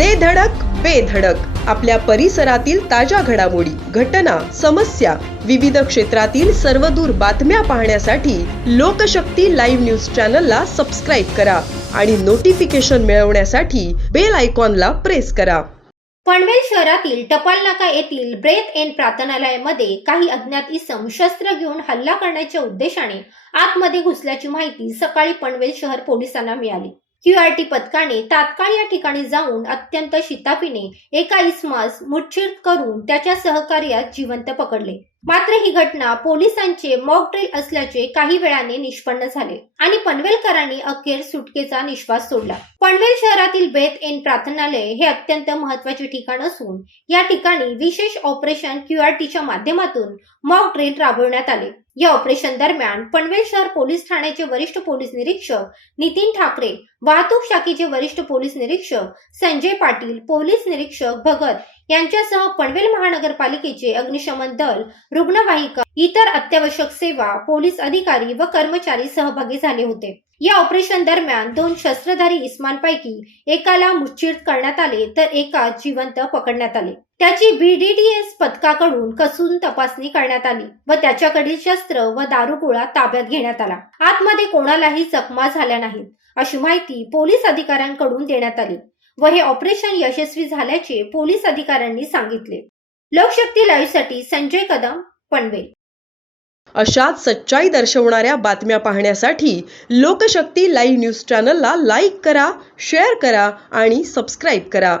दे धडक बेधडक आपल्या परिसरातील ताज्या घडामोडी घटना समस्या विविध क्षेत्रातील सर्वदूर बातम्या पाहण्यासाठी लोकशक्ती लाईव्ह न्यूज चॅनलला सबस्क्राईब करा आणि नोटिफिकेशन मिळवण्यासाठी बेल आयकॉनला प्रेस करा. पनवेल शहरातील टपाल नाका येथील ब्रेथ एन प्रार्थनालयामध्ये काही अज्ञात इसम शस्त्र घेऊन हल्ला करण्याच्या उद्देशाने आतमध्ये घुसल्याची माहिती सकाळी पनवेल शहर पोलिसांना मिळाली. क्यूआरटी पथकाने तात्काळ या ठिकाणी जाऊन अत्यंत शिताफीने एका इसमास मुठछेद करून त्याच्या सहकार्यात जिवंत पकडले. मात्र ही घटना पोलिसांचे मॉक ड्रिल असल्याचे काही वेळाने निष्पन्न झाले आणि पनवेलकरांनी अखेर सुटकेचा निश्वास सोडला. पनवेल शहरातील बेत एन प्रार्थनालय हे अत्यंत महत्त्वाचे ठिकाण असून या ठिकाणी विशेष ऑपरेशन क्यूआरटीच्या माध्यमातून मॉक ड्रिल राबवण्यात आले. या ऑपरेशन दरम्यान पनवेल शहर पोलीस ठाण्याचे वरिष्ठ पोलीस निरीक्षक नितीन ठाकरे वाहतूक शाखेचे वरिष्ठ पोलीस निरीक्षक संजय पाटील पोलीस निरीक्षक भगत यांच्यासह पनवेल महानगरपालिकेचे अग्निशमन दल रुग्णवाहिका इतर अत्यावश्यक सेवा पोलीस अधिकारी व कर्मचारी सहभागी झाले होते. या ऑपरेशन दरम्यान दोन शस्त्रधारी इस्मांपैकी एकाला मुच्चित करण्यात आले तर एका जिवंत पकडण्यात आले. त्याची बीडीडीएस पथकाकडून कसून तपासणी करण्यात आली व त्याच्याकडील शस्त्र व दारुगोळा ताब्यात घेण्यात आला. आतमध्ये कोणालाही जखमा झाल्या नाहीत अशी माहिती पोलीस अधिकाऱ्यांकडून देण्यात आली. व हे ऑपरेशन यशस्वी झाल्याचे पोलीस अधिकाऱ्यांनी सांगितले. लोकशक्ती लाईव्हसाठी संजय कदम पनवेल. अशाच सच्चाई दर्शवणाऱ्या बातम्या पाहण्यासाठी लोकशक्ती लाईव्ह न्यूज चॅनलला लाईक करा शेअर करा आणि सबस्क्राईब करा.